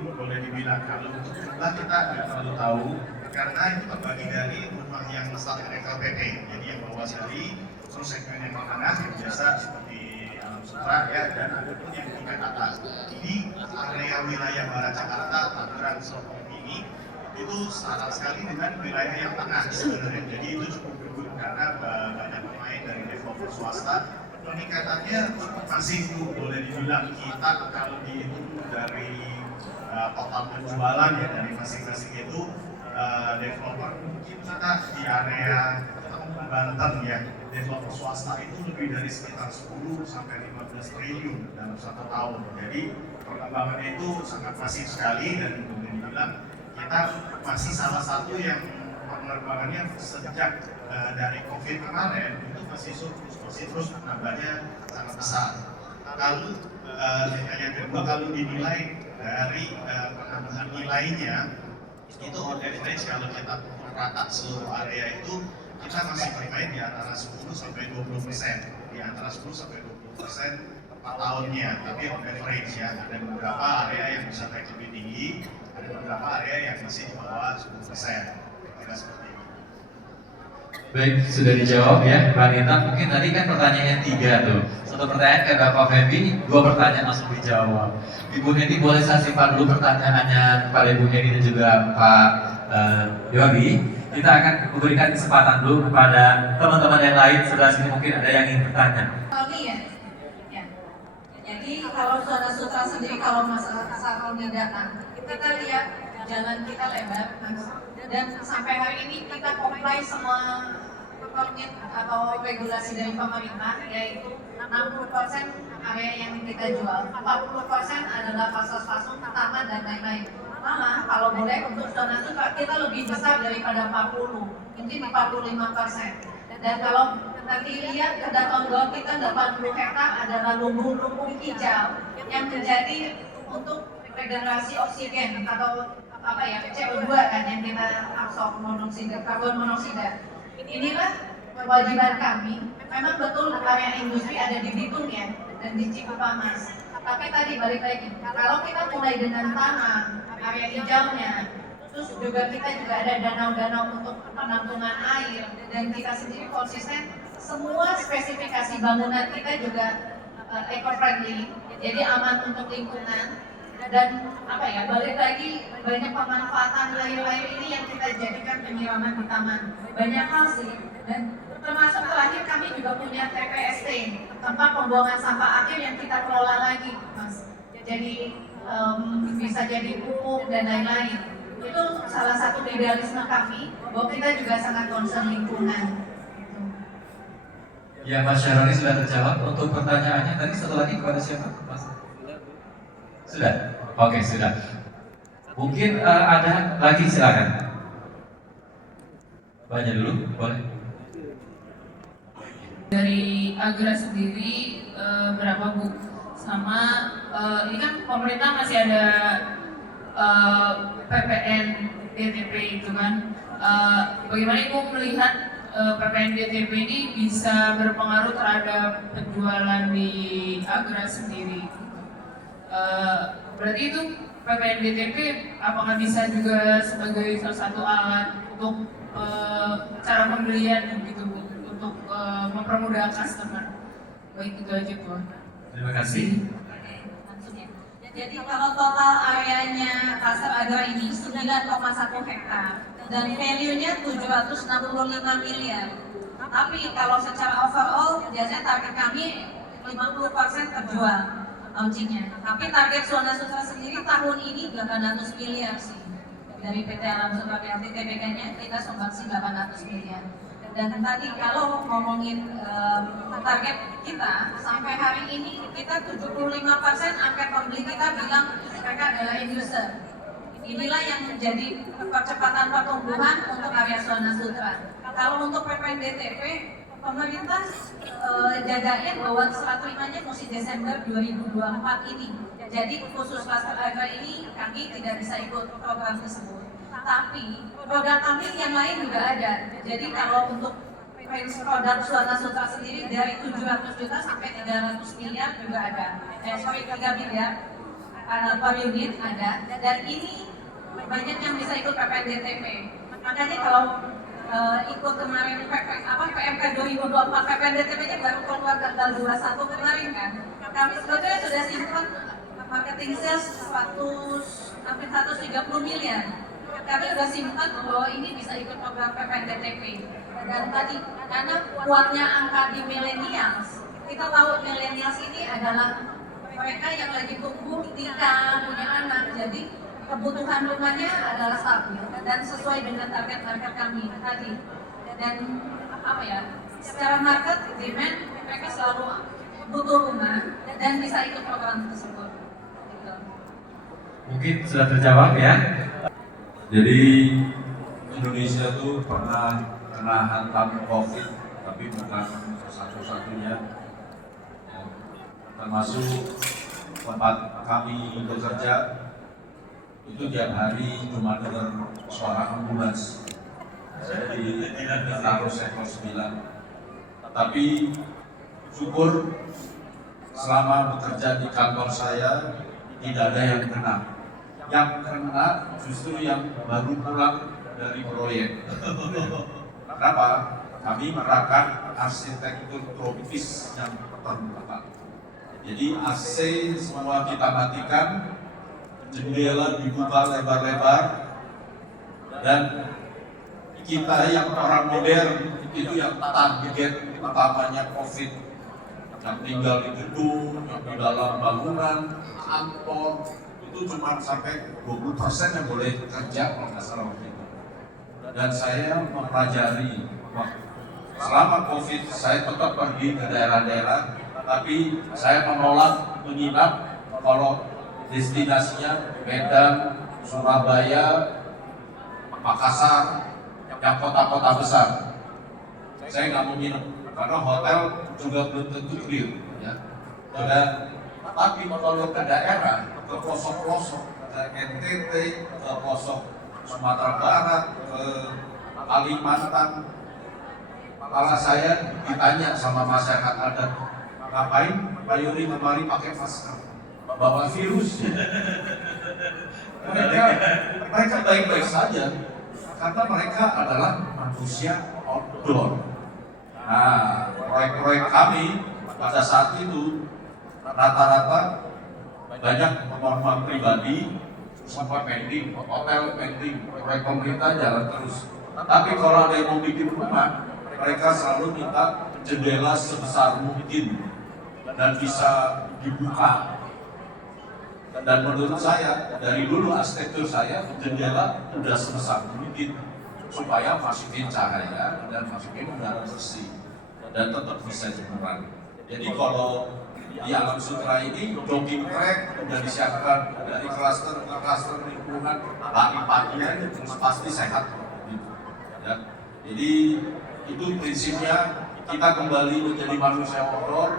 boleh dibilang. Kalau untuk jumlah kita nggak terlalu tahu, karena itu terbagi dari rumah yang standar LPP, jadi yang bawah sekali, terus segmen yang menengah yang biasa seperti Alam Sutra ya, dan ada pun yang tingkat atas. Ini area wilayah Barat Jakarta, Tangerang, Serpong ini itu setara sekali dengan wilayah yang tengah sebenarnya. Jadi itu cukup bagus karena banyak pemain dari developer swasta. Peningkatannya masih boleh dibilang kita kalau dihitung dari total penjualan ya dari masing-masing itu developer mungkin kita di area Banten ya, developer swasta itu lebih dari sekitar 10 sampai 15 triliun dalam 1 tahun. Jadi perkembangannya itu sangat masif sekali dan boleh dibilang kita masih salah satu yang penerbangannya sejak dari COVID kemarin itu masih terus nambahnya sangat besar. Lalu yang kedua, kalau dinilai dari penambahan nilainya itu on average kalau kita pukul rata seluruh area itu kita masih bermain di antara 10 sampai 20%, di antara 10 sampai 20% per tahunnya, tapi on average ya. Ada beberapa area yang bisa naik lebih tinggi, ada beberapa area yang masih di bawah 10%. Kira seperti itu. Baik, sudah dijawab ya, Mbak Nita. Mungkin tadi kan pertanyaannya 3 tuh. Satu pertanyaan ke Bapak Febi, 2 pertanyaan langsung dijawab. Ibu Hedi boleh saya simpan dulu pertanyaannya kepada Ibu Hedi dan juga Pak Yori. Kita akan memberikan kesempatan dulu kepada teman-teman yang lain sebelah sini, mungkin ada yang ingin bertanya. Ya. Jadi kalau Zona Sutra sendiri, kalau masalah Saroni datang, kita lihat jalan kita lebar, dan sampai hari ini kita comply semua permit atau regulasi dari pemerintah, yaitu 60% area yang kita jual, 40% adalah fasilitas taman dan lain-lain. Malah kalau boleh untuk Zona Sutra kita lebih besar daripada 40, mungkin 45%. Dan kalau nanti lihat ke Datang Gol kita 80 hektar adalah lumbung-lumbung hijau yang menjadi untuk regenerasi oksigen atau CO2 kan yang kita absorb karbon monoksida. Inilah kewajiban kami. Memang betul area industri ada di Bitung ya dan di Cikupamas. Tapi tadi balik lagi, kalau kita mulai dengan tanam, area hijaunya, terus juga kita ada danau-danau untuk penampungan air, dan kita sendiri konsisten semua spesifikasi bangunan kita juga eco-friendly, jadi aman untuk lingkungan. Dan balik lagi banyak pemanfaatan air ini yang kita jadikan penyiraman di taman. Banyak hal sih, dan termasuk terakhir kami juga punya TPST, tempat pembuangan sampah akhir yang kita kelola lagi, Mas. Jadi bisa jadi pupuk dan lain-lain. Itu salah satu idealisme kami, bahwa kita juga sangat concern lingkungan. Ya, Mas Syaroni sudah terjawab. Untuk pertanyaannya tadi satu lagi kepada siapa? Mas? Sudah? Oke, sudah. Mungkin ada lagi, silakan. Banyak dulu, boleh. Dari Agra sendiri berapa Bu? Sama ini kan pemerintah masih ada PPN DTP itu kan. Bagaimana Ibu melihat PPN DTP ini bisa berpengaruh terhadap penjualan di Agra sendiri? Berarti itu PPN DTP apakah bisa juga sebagai salah satu alat untuk cara pembelian gitu Bu, untuk mempermudah customer? Baik, itu aja Bu. Terima kasih. Jadi kalau total areanya Pasar Agra ini 9,1 hektar dan value-nya 765 miliar. Tapi kalau secara overall biasanya target kami 50% terjual launchingnya. Tapi target Zona Sutra sendiri tahun ini 800 miliar sih. Dari PT Alam Sutra PLT TBK-nya kita sumbangsi 800 miliar. Dan tadi kalau ngomongin target kita sampai hari ini kita 75% angka pembeli kita bilang mereka adalah end user. Inilah yang menjadi percepatan pertumbuhan untuk area Zona Sutra. Kalau untuk PPN DTP, pemerintah jagain bahwa serah terimanya mesti Desember 2024 ini. Jadi khusus Pasar Agra ini kami tidak bisa ikut program tersebut. Tapi produk kami yang lain juga ada. Jadi kalau untuk produk Zona Sutra sendiri dari 700 juta sampai 300 miliar juga ada. 3 miliar per unit ada, dan ini banyak yang bisa ikut PPNDTP. Makanya kalau ikut kemarin PMK 2024 PPNDTP-nya baru keluar tanggal 21 kemarin kan. Kami sebetulnya sudah simpan marketing sales 130 miliar. Kami sudah simpan bahwa ini bisa ikut program PPNDTP. Dan tadi karena kuatnya angka di millennials, kita tahu millennials ini adalah mereka yang lagi tumbuh, nikah, punya anak, jadi kebutuhan rumahnya adalah stabil dan sesuai dengan target market kami tadi. Dan apa ya, secara market demand mereka selalu butuh rumah dan bisa ikut program tersebut. Gitu. Mungkin sudah terjawab ya. Jadi Indonesia tuh pernah kena hantam COVID, tapi bukan satu-satunya. Ya, termasuk tempat kami bekerja itu tiap hari cuma dengar suara ambulans. Saya ditaruh sektor 9. Tapi syukur selama bekerja di kantor saya tidak ada yang kena. Yang kena justru yang baru pulang dari proyek. Kenapa? Kami menerapkan arsitektur tropis yang terbuka. Jadi AC semua kita matikan, jendela dibuka lebar-lebar, dan kita yang orang modern itu yang target utamanya COVID, yang tinggal di gedung, yang di dalam bangunan, kantor, itu cuma sampai 20% yang boleh kerja kalau nggak salah waktu itu. Dan saya mempelajari, selama COVID saya tetap pergi ke daerah-daerah, tapi saya menolak menginap kalau destinasinya Medan, Surabaya, Makassar, yang kota-kota besar. Saya nggak mau nginep karena hotel juga belum tentu clear. Ya. Tapi kalau ke daerah, ke pelosok-pelosok, ke NTT, ke pelosok Sumatera Barat, ke Kalimantan, kepala saya ditanya sama masyarakat adat, ngapain Pak Yuri kemari pakai masker, bawa virus? Mereka baik-baik saja, karena mereka adalah manusia outdoor. Nah, proyek-proyek kami pada saat itu rata-rata banyak rumah pribadi, semua pending, hotel pending, proyek pemerintah jalan terus. Tapi kalau ada yang mau bikin rumah, mereka selalu minta jendela sebesar mungkin dan bisa dibuka. Dan menurut saya, dari dulu arsitektur saya, jendela sudah sebesar mungkin supaya masukin cahaya dan masukin udara bersih dan tetap bisa jemuran. Jadi kalau di Alam Sutera ini jogging track sudah disiapkan dari klaster lingkungan, lari paginya itu pasti sehat. Ya. Jadi itu prinsipnya, kita kembali menjadi manusia outdoor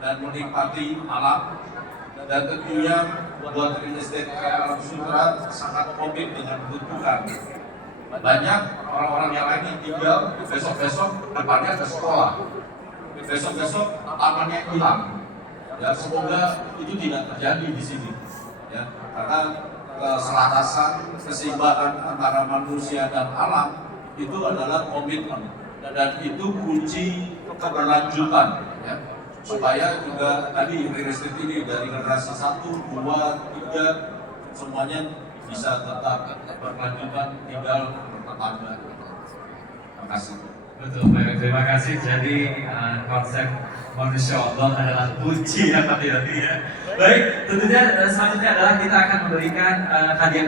dan menikmati alam. Dan tentunya buat real estate kayak Alam Sutera sangat komit dengan kebutuhan. Banyak orang-orang yang lain tinggal besok-besok depannya ada sekolah, besok-besok tamannya hilang. Ya, semoga itu tidak terjadi di sini. Ya, karena keselarasan, keseimbangan antara manusia dan alam itu adalah komitmen dan itu kunci keberlanjutan. Ya. Supaya juga tadi real estate ini dari generasi 1, 2, 3 semuanya bisa tetap berkelanjutan, tinggal bertetangga. Terima kasih. Betul, baik, terima kasih. Jadi konsep manusia outdoor adalah kunci yang tidak. Baik, tentunya selanjutnya adalah kita akan memberikan hadiah.